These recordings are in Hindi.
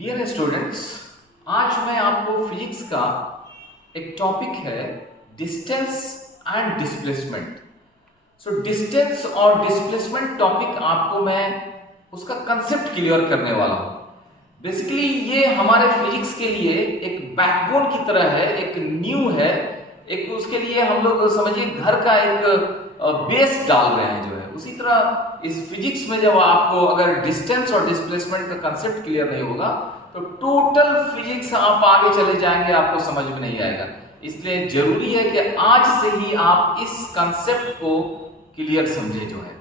डियर स्टूडेंट्स, आज मैं आपको फिजिक्स का एक टॉपिक है डिस्टेंस एंड डिस्प्लेसमेंट। डिस्टेंस और डिस्प्लेसमेंट टॉपिक आपको मैं उसका कंसेप्ट क्लियर करने वाला हूँ। बेसिकली ये हमारे फिजिक्स के लिए एक बैकबोन की तरह है, एक नींव है, एक उसके लिए हम लोग समझिए घर का एक बेस डाल रहे हैं जो है। उसी तरह इस फिजिक्स में जब आपको अगर डिस्टेंस और डिस्प्लेसमेंट का कंसेप्ट क्लियर नहीं होगा तो टोटल फिजिक्स आप आगे चले जाएंगे, आपको समझ में नहीं आएगा। इसलिए जरूरी है कि आज से ही आप इस कंसेप्ट को क्लियर समझे जो है।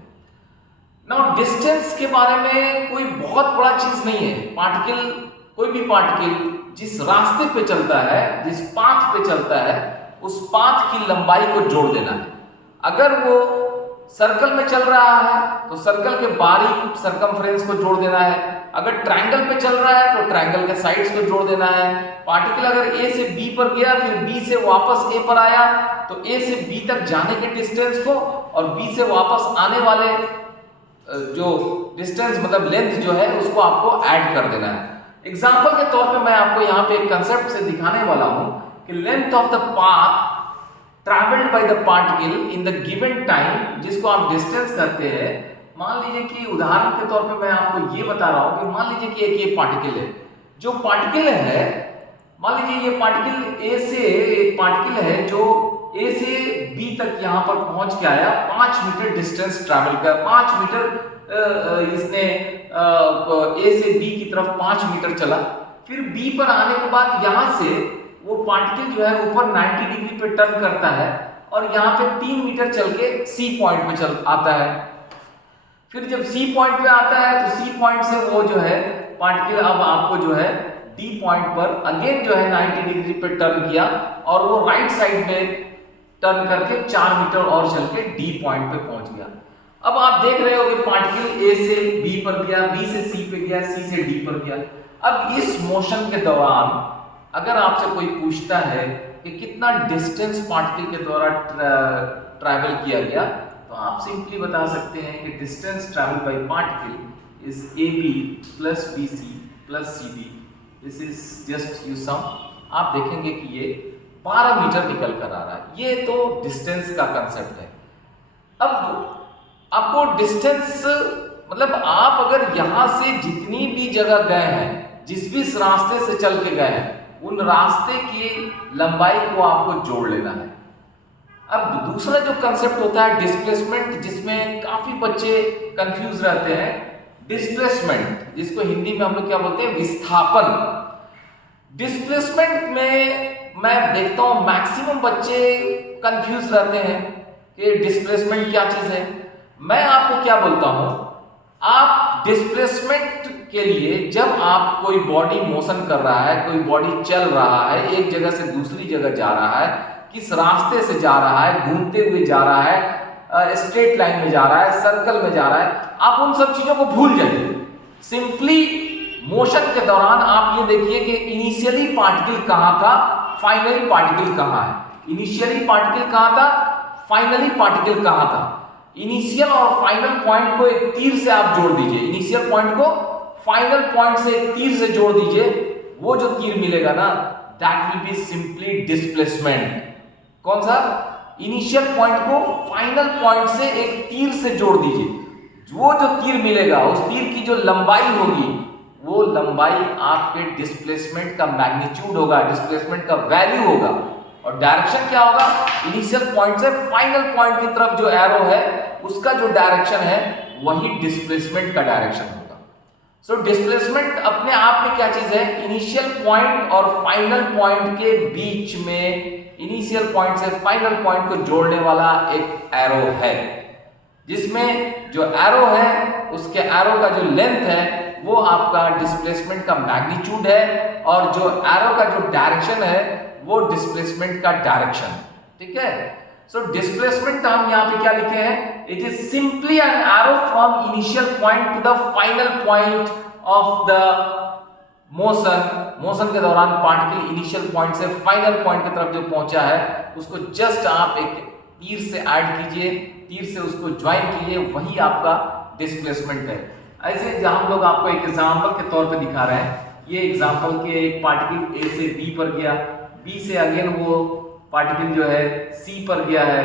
नाउ डिस्टेंस के बारे में कोई बहुत बड़ा चीज नहीं है। पार्टिकल, कोई भी पार्टिकल जिस रास्ते पे चलता है, जिस पाथ पे चलता है, उस पाथ की लंबाई को जोड़ देना है। अगर वो सर्कल में चल रहा है तो सर्कल के बाहरी सरकमफ्रेंस को जोड़ देना है। अगर ट्रायंगल पे चल रहा है तो ट्रायंगल के साइड्स को जोड़ देना है। पार्टिकल अगर ए से बी पर गया, फिर बी से वापस ए पर आया, तो ए से बी तक जाने के डिस्टेंस को और बी से वापस आने वाले जो डिस्टेंस मतलब लेंथ जो है उसको आपको ऐड कर देना है। एग्जांपल के तौर पे मैं आपको यहाँ पे एक कंसेप्ट से दिखाने वाला हूँ कि length of the path travelled by the particle in the given time, जिसको आप डिस्टेंस कहते हैं। मान लीजिए कि उदाहरण के तौर पे मैं आपको ये बता रहा हूँ कि मान लीजिए कि एक ये पार्टिकल है। जो पार्टिकल है, मान लीजिए ये पार्टिकल ए से, एक पार्टिकल है जो ए से बी तक यहाँ पर पहुंच के आया, 5 मीटर डिस्टेंस ट्रैवल कर, 5 मीटर इसने ए से बी की तरफ 5 मीटर चला। फिर बी पर आने के बाद यहाँ से वो पार्टिकल जो है ऊपर 90 डिग्री पे टर्न करता है और यहाँ पे 3 मीटर चल के सी पॉइंट पे चल आता है। फिर जब सी पॉइंट पे आता है तो सी पॉइंट से वो जो है पार्टिकल अब आपको जो है डी पॉइंट पर अगेन जो है 90 डिग्री पे टर्न किया और वो राइट साइड में टर्न करके 4 मीटर और चल के डी पॉइंट पे पहुंच गया। अब आप देख रहे हो कि पार्टिकल ए से बी पर गया, बी से सी पे गया, सी से डी पर गया। अब इस मोशन के दौरान अगर आपसे कोई पूछता है कि कितना डिस्टेंस पार्टिकल के द्वारा ट्रैवल किया गया, तो आप सिंपली बता सकते हैं कि distance travel by particle is A B plus B C plus C D. This is just you sum. आप देखेंगे कि ये 12 मीटर निकल कर आ रहा है। ये तो डिस्टेंस का कंसेप्ट है। अब आपको डिस्टेंस मतलब आप अगर यहां से जितनी भी जगह गए हैं, जिस भी रास्ते से चल के गए हैं, उन रास्ते की लंबाई को आपको जोड़ लेना है। अब दूसरा जो कंसेप्ट होता है डिस्प्लेसमेंट, जिसमें काफी बच्चे कंफ्यूज रहते हैं। डिस्प्लेसमेंट, जिसको हिंदी में हम लोग क्या बोलते हैं, विस्थापन। डिस्प्लेसमेंट में मैं देखता हूं मैक्सिमम बच्चे कंफ्यूज रहते हैं कि डिस्प्लेसमेंट क्या चीज है। मैं आपको क्या बोलता हूं, आप डिस्प्लेसमेंट के लिए जब आप कोई बॉडी मोशन कर रहा है, कोई बॉडी चल रहा है, एक जगह से दूसरी जगह जा रहा है, किस रास्ते से जा रहा है, घूमते हुए जा रहा है, स्ट्रेट लाइन में जा रहा है, सर्कल में जा रहा है, आप उन सब चीजों को भूल जाइए। सिंपली मोशन के दौरान आप ये देखिए कि इनिशियली पार्टिकल कहां था, फाइनली पार्टिकल कहां है। इनिशियली पार्टिकल कहां था, फाइनली पार्टिकल कहां था। इनिशियल और फाइनल पॉइंट को एक तीर से आप जोड़ दीजिए। इनिशियल पॉइंट को फाइनल पॉइंट से एक तीर से जोड़ दीजिए। वो जो तीर मिलेगा ना, that will be simply displacement. कौन सा? इनिशियल पॉइंट को फाइनल पॉइंट से एक तीर से जोड़ दीजिए। वो जो तीर मिलेगा, उस तीर की जो लंबाई होगी, वो लंबाई आपके डिस्प्लेसमेंट का मैग्नीट्यूड होगा, डिस्प्लेसमेंट का वैल्यू होगा। और डायरेक्शन क्या होगा? इनिशियल पॉइंट से फाइनल पॉइंट की तरफ जो एरो है, उसका जो डायरेक्शन है वही डिस्प्लेसमेंट का डायरेक्शन होगा। डिस्प्लेसमेंट अपने आप में क्या चीज है? इनिशियल पॉइंट और फाइनल पॉइंट के बीच में, इनिशियल पॉइंट से फाइनल पॉइंट को जोड़ने वाला एक एरो है, जिसमें जो एरो है उसके एरो का जो लेंथ है वो आपका डिस्प्लेसमेंट का मैग्नीट्यूड है, और जो एरो का जो डायरेक्शन है वो डिस्प्लेसमेंट का डायरेक्शन। ठीक है। डिस्प्लेसमेंट हम यहाँ पे क्या लिखे हैं? It is simply an arrow from initial point two the final point of the motion के दौरान पार्टिकल इनिशियल पॉइंट से फाइनल पॉइंट की तरफ जो पहुंचा है, उसको जस्ट आप एक तीर से ऐड कीजिए, तीर से उसको ज्वाइन कीजिए, वही आपका डिस्प्लेसमेंट है। ऐसे हम लोग आपको एक एग्जांपल के तौर पे दिखा रहे हैं। ये एग्जांपल के एक पार्टिकल ए से बी पर गया, बी से अगेन वो पार्टिकल जो है सी पर गया है,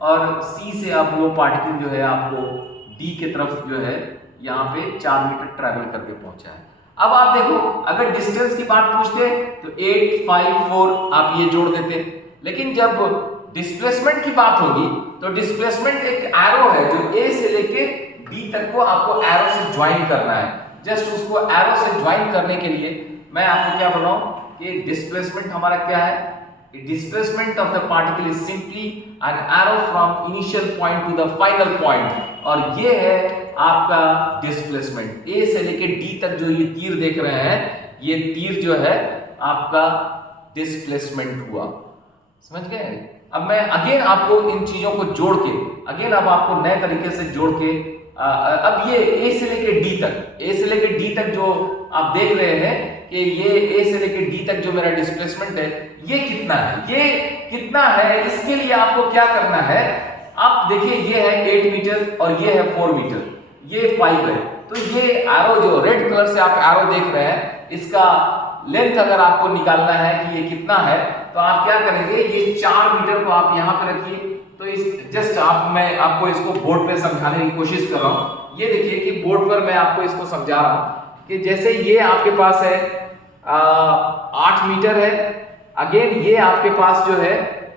और सी से अब वो पार्टिकल जो है आपको डी के तरफ जो है यहाँ पे 4 मीटर ट्रैवल करके पहुंचा है। अब आप देखो, अगर डिस्टेंस की बात पूछते तो 8, 5, 4 आप ये जोड़ देते, लेकिन जब डिस्प्लेसमेंट की बात होगी तो डिस्प्लेसमेंट एक एरो है जो ए से लेके डी तक को आपको एरो से ज्वाइन करना है। जस्ट उसको एरो से ज्वाइन करने के लिए मैं आपको क्या बताऊं कि डिस्प्लेसमेंट हमारा क्या है। Displacement of the particle is simply an arrow from initial point two the final point, और ये है आपका डिस्प्लेसमेंट। ए से लेके डी तक जो ये तीर देख रहे हैं, ये तीर जो है आपका डिस्प्लेसमेंट हुआ। समझ गए? अब मैं अगेन आपको इन चीजों को जोड़ के, अगेन अब आपको नए तरीके से जोड़ के, अब ये ए से लेके डी तक, ए से लेके डी तक जो आप देख रहे हैं कि ये ए से लेके डी तक जो मेरा डिस्प्लेसमेंट है, ये कितना है, ये कितना है, इसके लिए आपको क्या करना है। आप देखिए, ये है 8 मीटर और ये है 4 मीटर, ये 5 है। तो ये एरो जो रेड कलर से आप एरो देख रहे हैं, इसका लेंथ अगर आपको निकालना है कि ये कितना है, तो आप क्या करेंगे, ये 4 मीटर को आप यहाँ पे रखिए। तो इस जस्ट मैं आपको इसको बोर्ड पे समझाने की कोशिश कर रहा हूँ। ये देखिए कि बोर्ड पर मैं आपको इसको समझा रहा हूँ कि जैसे ये आपके पास है 8 मीटर है, अगेन ये आपके पास जो है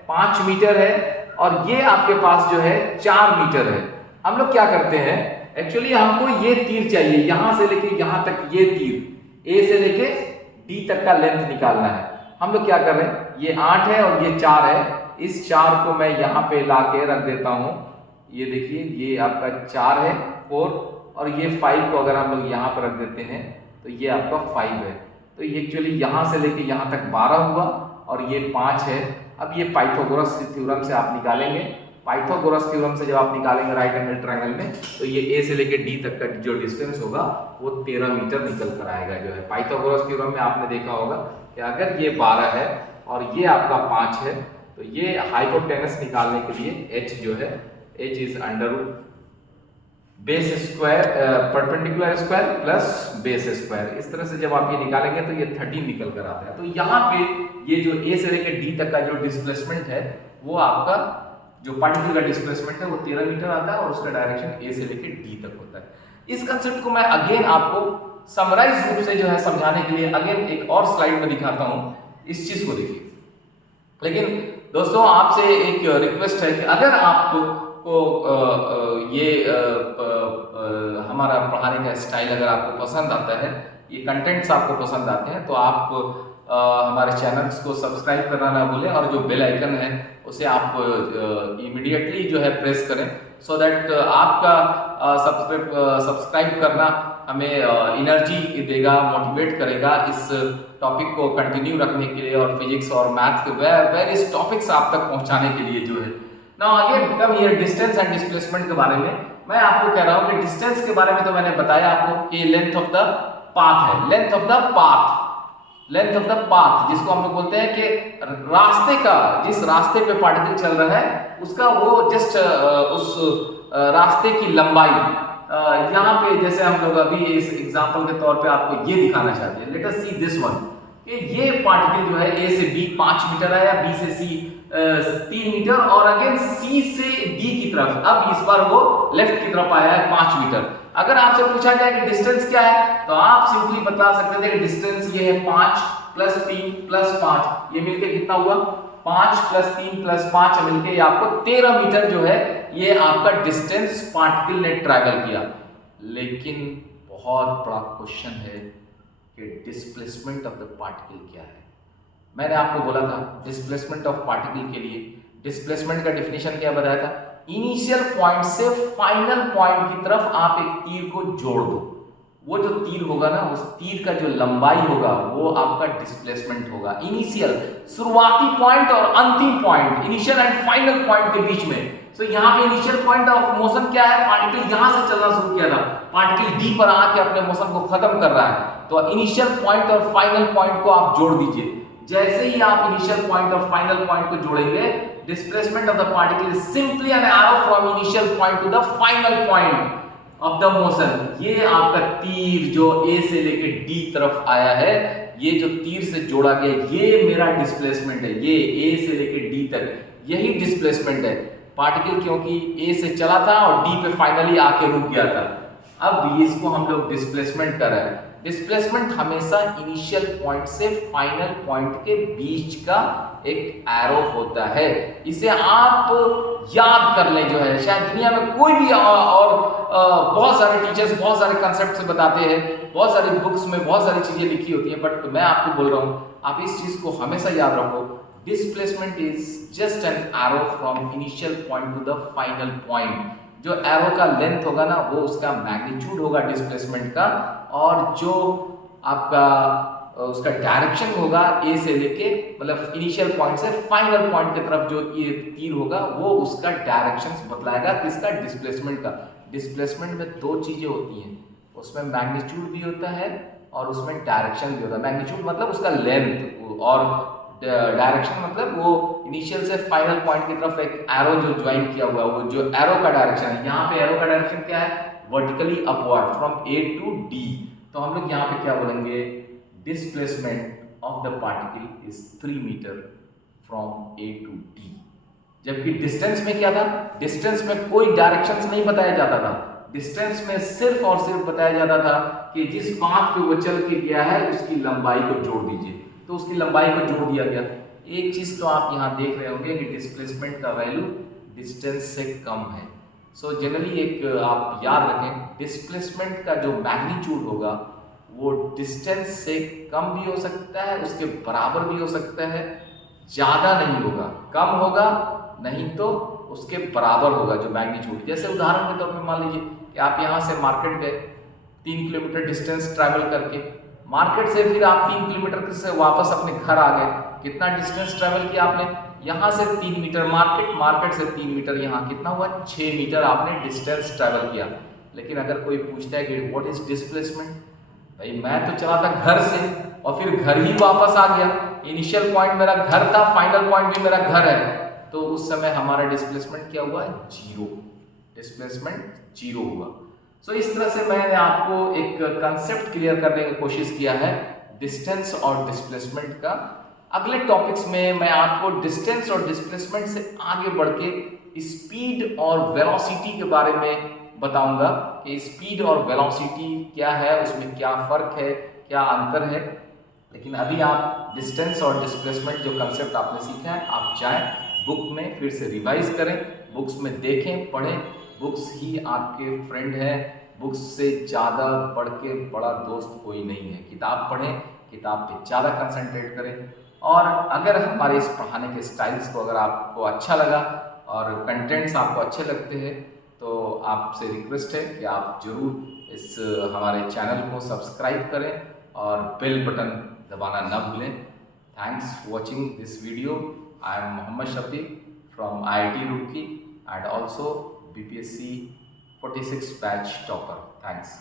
5 मीटर है, और ये आपके पास जो है 4 मीटर है। हम लोग क्या करते हैं, एक्चुअली हमको ये तीर चाहिए, यहां से लेके यहां तक ये तीर ए से लेके डी तक का लेंथ निकालना है। हम लोग क्या कर रहे हैं, ये 8 है और ये 4 है, इस 4 को मैं यहाँ पे ला के रख देता हूँ। ये देखिए, ये आपका 4 है 4, और ये 5 को अगर हम लोग यहाँ पर रख देते हैं तो ये आपका 5 है। तो ये एक्चुअली यहाँ से लेके यहाँ तक 12 हुआ, और ये 5 है। अब ये पाइथागोरस थ्योरम से आप निकालेंगे। पाइथागोरस थ्योरम से जब आप निकालेंगे राइट एंगल ट्रायंगल में, तो ये ए से लेके डी तक का जो डिस्टेंस होगा वो 13 मीटर निकल कर आएगा। जो है पाइथागोरस थ्योरम में आपने देखा होगा कि अगर ये 12 है और ये आपका 5 है, तो ये हाइपोटेनस निकालने के लिए h जो है, h is under root base square perpendicular square plus base square. इस तरह से जब आप ये निकालेंगे तो ये 13 निकल कर आता है। तो यहाँ पे ये जो ए से लेकर डी तक का जो डिस्प्लेसमेंट है, वो आपका जो पार्टिकल का डिस्प्लेसमेंट है वो 13 मीटर आता है, और उसका डायरेक्शन ए से लेकर डी तक होता है। इस कंसेप्ट को मैं अगेन आपको समराइज रूप से जो है समझाने के लिए अगेन एक और स्लाइड में दिखाता हूँ। इस चीज को देखिए। लेकिन दोस्तों, आपसे एक रिक्वेस्ट है कि अगर आपको ये हमारा पढ़ाने का स्टाइल अगर आपको पसंद आता है, ये कंटेंट्स आपको पसंद आते हैं, तो आप हमारे चैनल्स को सब्सक्राइब करना ना भूलें, और जो बेल आइकन है उसे आप इमीडिएटली जो है प्रेस करें, सो दैट आपका सब्सक्राइब करना हमें एनर्जी देगा, मोटिवेट करेगा इस टॉपिक को कंटिन्यू रखने के लिए, और फिजिक्स और मैथ के वेरियस टॉपिक्स आप तक पहुंचाने के लिए जो है। Now again come here distance and displacement के बारे में मैं आपको कह रहा हूं कि डिस्टेंस के बारे में तो मैंने बताया आपको कि लेंथ ऑफ द पाथ है, length of the path, length of the path जिसको हम लोग बोलते हैं कि रास्ते का, जिस रास्ते पे पार्टिकल चल रहा है उसका वो जस्ट उस रास्ते की लंबाई। यहाँ पे जैसे हम लोग अभी इस एग्जांपल के तौर पे आपको ये दिखाना चाहते हैं, let us see this one, कि ये पार्टिकल जो है ए से बी 5 मीटर है, या बी से सी 3 मीटर, और अगेन सी से डी की तरफ, अब इस बार वो लेफ्ट की तरफ आया है 5 मीटर। अगर आपसे पूछा जाए कि डिस्टेंस क्या है, तो आप सिंपली बता सकते थे कि डिस्टेंस ये है 5 + 3 + 5, ये मिलके कितना हुआ, 5 + 3 + 5 मिलके आपको 13 मीटर जो है ये आपका डिस्टेंस पार्टिकल ने ट्रैवल किया। लेकिन बहुत बड़ा क्वेश्चन है कि डिस्प्लेसमेंट ऑफ द पार्टिकल क्या है। मैंने आपको बोला था डिस्प्लेसमेंट ऑफ पार्टिकल के लिए डिस्प्लेसमेंट का डेफिनेशन क्या बताया था, इनिशियल पॉइंट से फाइनल पॉइंट की तरफ आप एक तीर को जोड़ दो, वो जो तीर होगा ना, उस तीर का जो लंबाई होगा वो आपका डिस्प्लेसमेंट होगा। इनिशियल शुरुआती पॉइंट और अंतिम point, initial and final point के बीच में। सो यहाँ पे इनिशियल पॉइंट ऑफ मोशन क्या है, पार्टिकल यहां से चलना शुरू किया था, पार्टिकल डी पर आके अपने मोशन को खत्म कर रहा है, तो इनिशियल पॉइंट और फाइनल पॉइंट को आप जोड़ दीजिए। जैसे ही आप इनिशियल पॉइंट और फाइनल पॉइंट को जोड़ेंगे, displacement of the particle is simply an arrow from initial point two the final point. Of the motion, ये आपका तीर जो ए से लेके डी तरफ आया है, ये जो तीर से जोड़ा गया ये मेरा डिस्प्लेसमेंट है, ये ए से लेके डी तक यही डिस्प्लेसमेंट है। पार्टिकल क्योंकि ए से चला था और डी पे फाइनली आके रुक गया था, अब इसको हम लोग डिस्प्लेसमेंट कर रहे हैं। डिस्प्लेसमेंट हमेशा इनिशियल पॉइंट से फाइनल पॉइंट के बीच का एक एरो होता है। इसे आप याद कर लें, जो है शायद दुनिया में कोई भी और बहुत सारे टीचर्स बहुत सारे कंसेप्ट से बताते हैं, बहुत सारी बुक्स में बहुत सारी चीजें लिखी होती हैं, बट मैं आपको बोल रहा हूँ आप इस चीज को हमेशा याद रखो। Displacement is just an arrow from initial point two the final point. जो एरो का लेंथ होगा ना वो उसका मैग्नीट्यूड होगा डिस्प्लेसमेंट का, और जो आपका उसका डायरेक्शन होगा ए से लेके मतलब इनिशियल पॉइंट से फाइनल पॉइंट की तरफ जो ये तीर होगा वो उसका डायरेक्शन बतलाएगा किसका, डिस्प्लेसमेंट का। डिस्प्लेसमेंट में दो चीजें होती हैं, उसमें मैग्नीट्यूड भी होता है और उसमें डायरेक्शन भी होता है। मैग्नीट्यूड मतलब उसका लेंथ और डायरेक्शन मतलब वो इनिशियल से फाइनल पॉइंट की तरफ एक एरो जो ज्वाइन किया हुआ है, वो जो एरो का डायरेक्शन है। यहाँ पे एरो का डायरेक्शन क्या है, vertically upward from A to D. तो हम लोग यहाँ पे क्या बोलेंगे, displacement of the particle is 3 metre from A to D. जबकि डिस्टेंस में क्या था, डिस्टेंस में कोई डायरेक्शंस नहीं बताया जाता था, डिस्टेंस में सिर्फ और सिर्फ बताया जाता था कि जिस पाथ पे वो चल के गया है उसकी लंबाई को जोड़ दीजिए, तो उसकी लंबाई को जोड़ दिया गया। एक चीज तो आप यहाँ देख रहे होंगे कि डिस्प्लेसमेंट का वैल्यू डिस्टेंस से कम है। सो जनरली एक आप याद रखें, डिस्प्लेसमेंट का जो मैग्नीट्यूड होगा वो डिस्टेंस से कम भी हो सकता है, उसके बराबर भी हो सकता है, ज़्यादा नहीं होगा, कम होगा नहीं तो उसके बराबर होगा जो मैग्नीट्यूड। जैसे उदाहरण के तौर पे मान लीजिए कि आप यहाँ से मार्केट गए 3 किलोमीटर डिस्टेंस ट्रैवल करके, मार्केट से फिर आप 3 किलोमीटर से वापस अपने घर आ गए, कितना डिस्टेंस ट्रैवल किया आपने, यहाँ से 3 मीटर मार्केट, मार्केट से 3 मीटर यहाँ, कितना हुआ 6 मीटर आपने डिस्टेंस ट्रैवल किया। लेकिन अगर कोई पूछता है कि व्हाट इज डिस्प्लेसमेंट, भाई मैं तो चला था घर से और फिर घर ही वापस आ गया, इनिशियल पॉइंट मेरा घर था, फाइनल पॉइंट भी मेरा घर है, तो उस समय हमारा डिस्प्लेसमेंट क्या हुआ, जीरो, डिस्प्लेसमेंट जीरो हुआ। सो इस तरह से मैंने आपको एक कंसेप्ट क्लियर करने की कोशिश किया है डिस्टेंस और डिस्प्लेसमेंट का। अगले टॉपिक्स में मैं आपको डिस्टेंस और डिस्प्लेसमेंट से आगे बढ़ के स्पीड और वेलोसिटी के बारे में बताऊंगा कि स्पीड और वेलोसिटी क्या है, उसमें क्या फर्क है, क्या अंतर है। लेकिन अभी आप डिस्टेंस और डिस्प्लेसमेंट जो कंसेप्ट आपने सीखा है, आप जाएं बुक में फिर से रिवाइज करें, बुक्स में देखें, पढ़ें, बुक्स ही आपके फ्रेंड है, बुक्स से ज़्यादा पढ़ के बड़ा दोस्त कोई नहीं है। किताब पढ़ें, किताब पे ज़्यादा कंसंट्रेट करें। और अगर हमारे इस पढ़ाने के स्टाइल्स को अगर आपको अच्छा लगा और कंटेंट्स आपको अच्छे लगते हैं तो आपसे रिक्वेस्ट है कि आप ज़रूर इस हमारे चैनल को सब्सक्राइब करें और बेल बटन दबाना ना भूलें। Thanks for watching this video. I am Mohammad Shafiq from IIT Roorkee and also BPSC 46 batch topper. Thanks.